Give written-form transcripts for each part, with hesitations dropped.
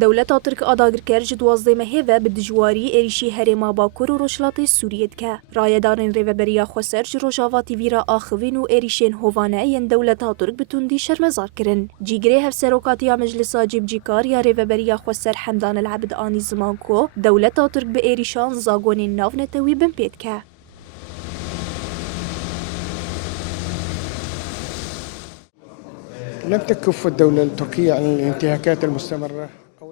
دولتا ترک آداگر کرد دوازده مهیوه به دجواری ایریشی هرما باکور و روشلات سوریه که رایدارن ریوبریا خوسر جروجاوا تیویرا آخوین و ایریشین هوانه ین دولتا ترک بتوندی شرمزار کرن. جیگره هفسروکاتیا مجلسا جیبجیکار یا ریوبریا خوسر حمدان العبد آنی زمان کو دولتا ترک به ایریشان زاگونی ناو نتوی بن پید که. لم تكف الدولة التركية عن الانتهاكات المستمرة.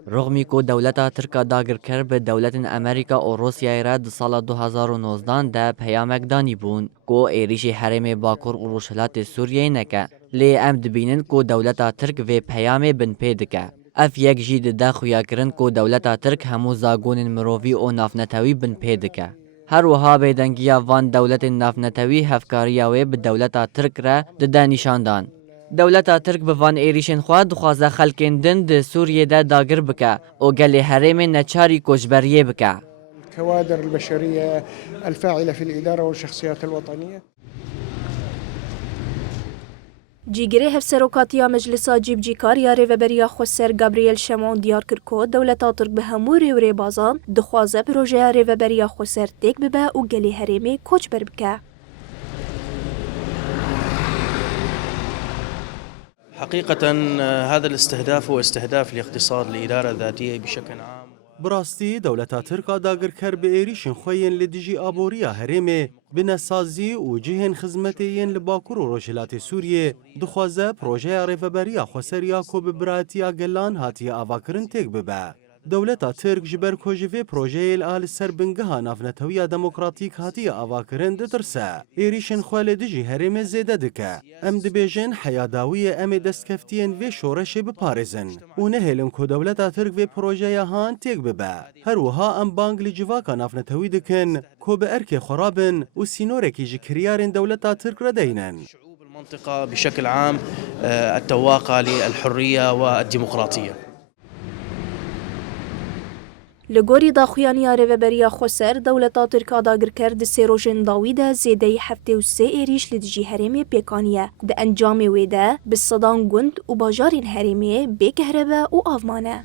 رغمی کو دولتا ترکا داگر کر به دولت امریکا و روسیای را در سال 2019 ده پیامک دانی بون کو ایریش حرم باکور و روشلات سوریه نکه لی ام دبینن کو دولتا ترک و پیام بن پیدکه. اف یک جید ده خویا کرن کو دولتا ترک همو زاگون مروی و نافنتوی بن پیدکه. هر وها بیدنگیا وان دولت نافنتوی هفکاریا و به دولتا ترک را ده نشاندان. دولتا ترک به وان ایریشن خواد خوازه خلکین دند سوریه ده داگر بکه و گل حرم نچاری کشبریه بکه. الكوادر البشرية الفاعلة في الإدارة والشخصيات الوطنية. جیگره هفسروکاتیا مجلسا جیبجیکار یا ریوبریا خوسر گابریل شمون دیار کرکو دولتا ترک به همو ریوری بازان دخوازه پروژه ریوبریا خوسر تک ببه و گلی حرمی کوچ بر بکه. حقيقة هذا الاستهداف هو استهداف لاقتصاد الإدارة الذاتية بشكل عام. براستی دولتا ترکا داگر کر به ایریشن خوین لدیجی آبوریا هرمه بنسازی و جهن خدمتین لباکور و روشلات سوریه دخوازه پروژه ریوبریا خوسریا کو ببراتیا گلان هاتی آواکرن تک ببه. دولتا ترک جبر کوجوی پروژه الال سر بنگها نافنتویا دموکراتیک هاتی آواکرن دترسه. ایریشن خوال دیجی هرمه زیده دکه. ام دبیجن حیاداوی ام دستکفتین و شورش بپارزن. و نهلم که دولتا ترک و پروژه هان تک ببه. هر وها ام بانگ لجواکا نافنتوی دکن که به ارک خرابن و سینورکی جکریارن دولتا ترک ردینن. المنطقة بشكل عام التواقع للحرية والديمقراطية. لگوری داخویانی ریوبریا خوسر دولتا ترکا داگر کرد سیروژن داویده زیده هفته و سه ایریش لدجی هرمی پیکانیه ده انجام ویده به صدان گند و باجارین هرمی بکهربه و آفمانه.